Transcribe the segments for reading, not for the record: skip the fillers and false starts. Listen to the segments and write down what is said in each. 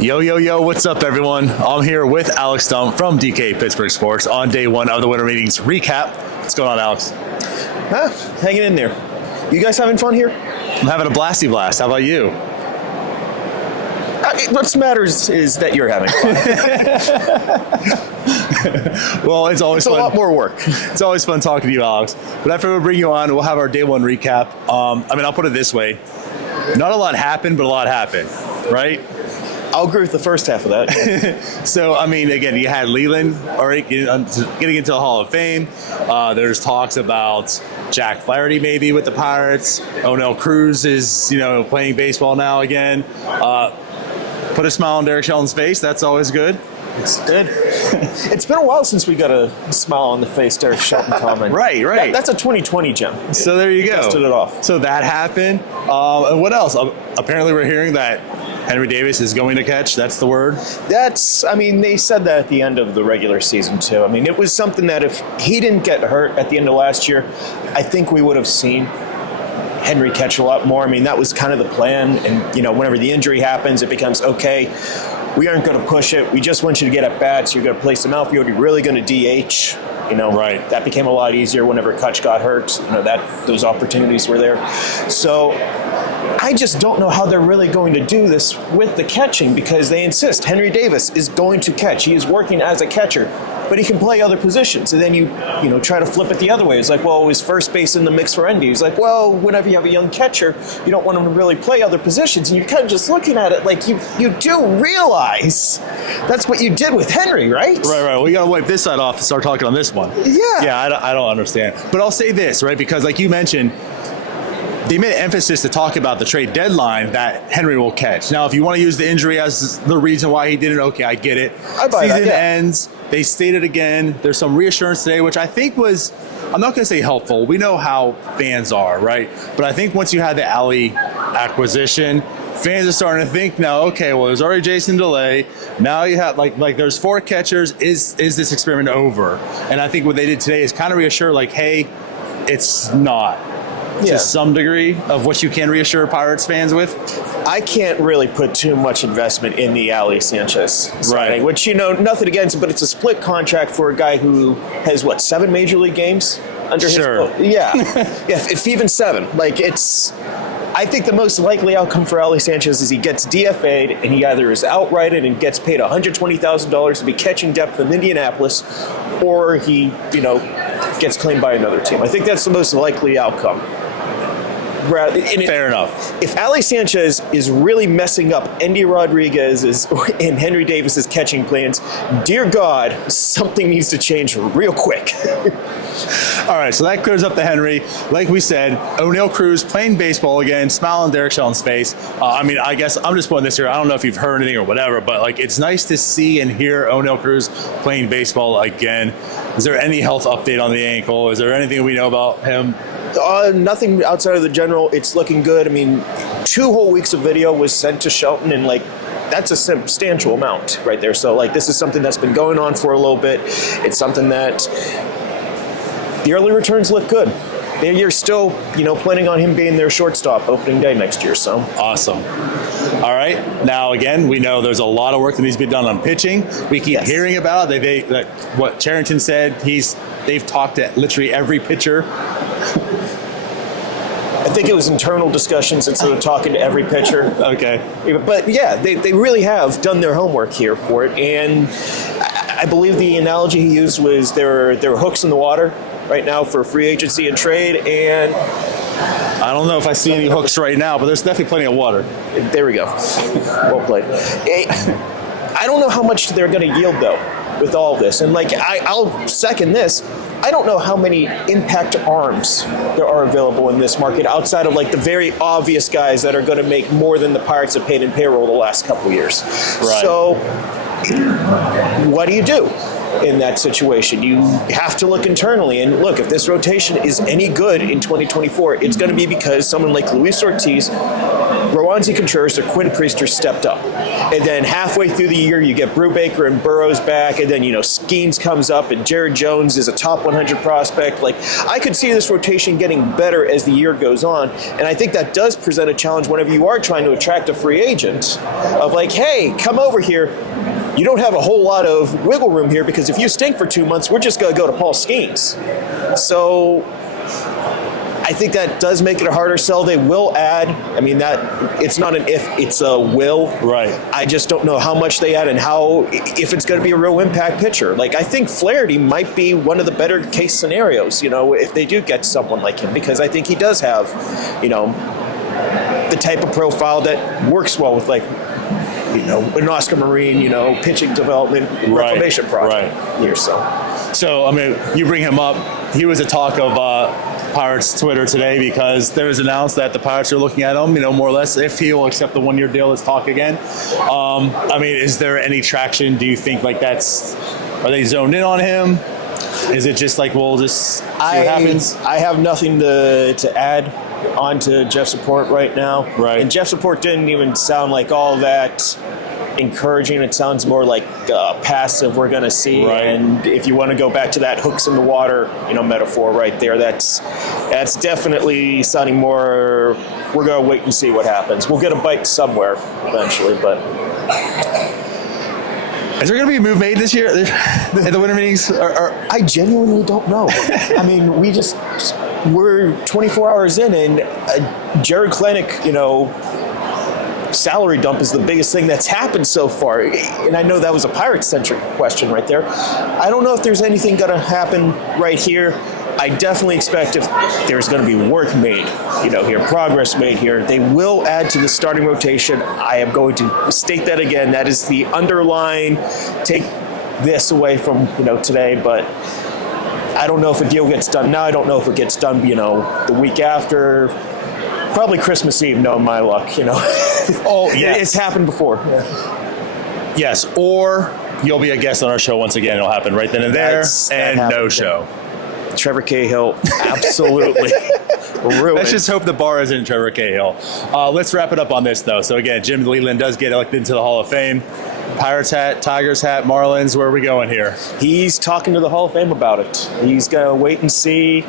Yo, what's up, everyone? I'm here with Alex Stumpf from DK Pittsburgh Sports on day one of the Winter Meetings recap. What's going on, Alex? Hanging in there. You guys having fun here? I'm having a blasty blast. How about you? What matters is that you're having fun. Well, it's always fun. A lot more work. It's always fun talking to you, Alex. But after we bring you on, we'll have our day one recap. I'll put it this way. Not a lot happened, but a lot happened, right? I'll agree with the first half of that. So, again, you had Leyland already getting into the Hall of Fame. There's talks about Jack Flaherty maybe with the Pirates. O'Neill Cruz is, playing baseball now again. Put a smile on Derek Shelton's face. That's always good. It's good. It's been a while since we got a smile on the face, Derek Shelton comment. Right. That's a 2020 gem. So there you go. Dusted it off. So that happened. And what else? Apparently we're hearing that Henry Davis is going to catch. That's the word. They said that at the end of the regular season, too. It was something that if he didn't get hurt at the end of last year, I think we would have seen Henry catch a lot more. That was kind of the plan. And, whenever the injury happens, it becomes, okay, we aren't going to push it. We just want you to get at bats. You're going to play some outfield. You're really going to DH. Right. That became a lot easier whenever Kutch got hurt. Those opportunities were there. So I just don't know how they're really going to do this with the catching because they insist Henry Davis is going to catch. He is working as a catcher, but he can play other positions. And then you try to flip it the other way. It's like, well, is first base in the mix for Endy? He's like, well, whenever you have a young catcher, you don't want him to really play other positions. And you're kind of just looking at it like you do realize that's what you did with Henry, right? Right. We got to wipe this side off and start talking on this one. Yeah. I don't understand. But I'll say this, right? Because like you mentioned, they made an emphasis to talk about the trade deadline that Henry will catch. Now, if you want to use the injury as the reason why he did it, okay, I get it. I buy Season that, yeah. ends. They stated again. There's some reassurance today, which I think was, I'm not going to say helpful. We know how fans are, right? But I think once you had the Alley acquisition, fans are starting to think now, okay, well, there's already Jason DeLay. Now you have, like there's 4 catchers. Is this experiment over? And I think what they did today is kind of reassure, like, hey, it's not. To some degree of what you can reassure Pirates fans with? I can't really put too much investment in the Ali Sanchez signing, which, nothing against him, but it's a split contract for a guy who has, 7 Major League games under his belt? Yeah. If even 7. I think the most likely outcome for Ali Sanchez is he gets DFA'd and he either is outrighted and gets paid $120,000 to be catching depth in Indianapolis, or he, gets claimed by another team. I think that's the most likely outcome. Fair enough. If Ali Sanchez is really messing up Endy Rodriguez's and Henry Davis's catching plans, dear God, something needs to change real quick. All right, so that clears up the Henry. Like we said, O'Neill Cruz playing baseball again, smile on Derek Shelton's face. I guess I'm just putting this here. I don't know if you've heard anything or whatever, but it's nice to see and hear O'Neill Cruz playing baseball again. Is there any health update on the ankle? Is there anything we know about him? Nothing outside of the general. It's looking good. 2 whole weeks of video was sent to Shelton, and that's a substantial amount right there. So this is something that's been going on for a little bit. It's something that the early returns look good. You're still, planning on him being their shortstop opening day next year. So awesome. All right. Now, again, we know there's a lot of work that needs to be done on pitching. We keep hearing about it. What Cherington said, they've talked to literally every pitcher. I think it was internal discussions instead of talking to every pitcher. Okay. But they really have done their homework here for it. And I believe the analogy he used was there are hooks in the water right now for free agency and trade. And I don't know if I see any hooks right now, but there's definitely plenty of water. There we go. Well played. I don't know how much they're going to yield, though, with all of this. And I'll second this. I don't know how many impact arms there are available in this market outside of the very obvious guys that are going to make more than the Pirates have paid in payroll the last couple of years. Right. So what do you do? in that situation. You have to look internally. And look, if this rotation is any good in 2024, it's going to be because someone like Luis Ortiz, Roansy Contreras, or Quinn Priester stepped up. And then halfway through the year, you get Brubaker and Burrows back, and then, Skeens comes up, and Jared Jones is a top 100 prospect. Like, I could see this rotation getting better as the year goes on, and I think that does present a challenge whenever you are trying to attract a free agent of like, hey, come over here. You don't have a whole lot of wiggle room here because if you stink for 2 months, we're just going to go to Paul Skeens. So I think that does make it a harder sell. They will add. I mean, that it's not an if, it's a will. Right. I just don't know how much they add and if it's going to be a real impact pitcher. Like, I think Flaherty might be one of the better case scenarios, if they do get someone like him, because I think he does have, the type of profile that works well with, like, an Oscar Marine, pitching development reclamation project here. So, I mean, you bring him up. He was a talk of Pirates Twitter today because there was announced that the Pirates are looking at him, more or less, if he will accept the one-year deal. Let's talk again. I mean, is there any traction? Do you think are they zoned in on him? Is it just like, we'll just see what happens? I have nothing to add on to Jeff's report right now. Right. And Jeff's report didn't even sound like all that encouraging. It sounds more like passive, we're going to see. Right. And if you want to go back to that hooks in the water, metaphor right there, that's definitely sounding more, we're going to wait and see what happens. We'll get a bite somewhere eventually, but... Is there going to be a move made this year at the winter meetings? I genuinely don't know. I mean, we're 24 hours in, and Jared Klenick, salary dump is the biggest thing that's happened so far. And I know that was a Pirate-centric question right there. I don't know if there's anything going to happen right here. I definitely expect if there's going to be work made, here, progress made here, they will add to the starting rotation. I am going to state that again. That is the underline. Take this away from, today, but I don't know if a deal gets done now. I don't know if it gets done, the week after. Probably Christmas Eve, knowing my luck, Oh, yeah. It's happened before. Yeah. Yes, or you'll be a guest on our show once again. It'll happen right then and there, and no show. Trevor Cahill, absolutely. Let's just hope the bar isn't Trevor Cahill. Let's wrap it up on this, though. So, again, Jim Leyland does get elected into the Hall of Fame. Pirates hat, Tigers hat, Marlins, where are we going here? He's talking to the Hall of Fame about it. He's going to wait and see.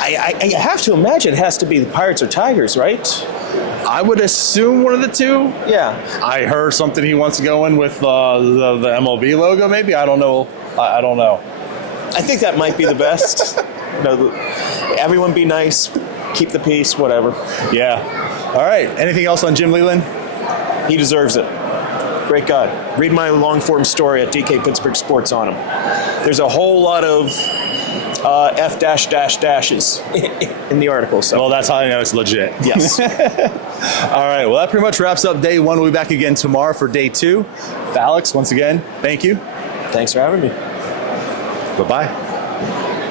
I have to imagine it has to be the Pirates or Tigers, right? I would assume one of the two. Yeah. I heard something he wants to go in with the MLB logo, maybe. I don't know. I don't know. I think that might be the best. Everyone be nice, keep the peace, whatever. Yeah. All right. Anything else on Jim Leyland? He deserves it. Great guy. Read my long-form story at DK Pittsburgh Sports on him. There's a whole lot of F-dashes in the article. So. Well, that's how I know it's legit. Yes. All right. Well, that pretty much wraps up day one. We'll be back again tomorrow for day two. Alex, once again, thank you. Thanks for having me. Bye-bye.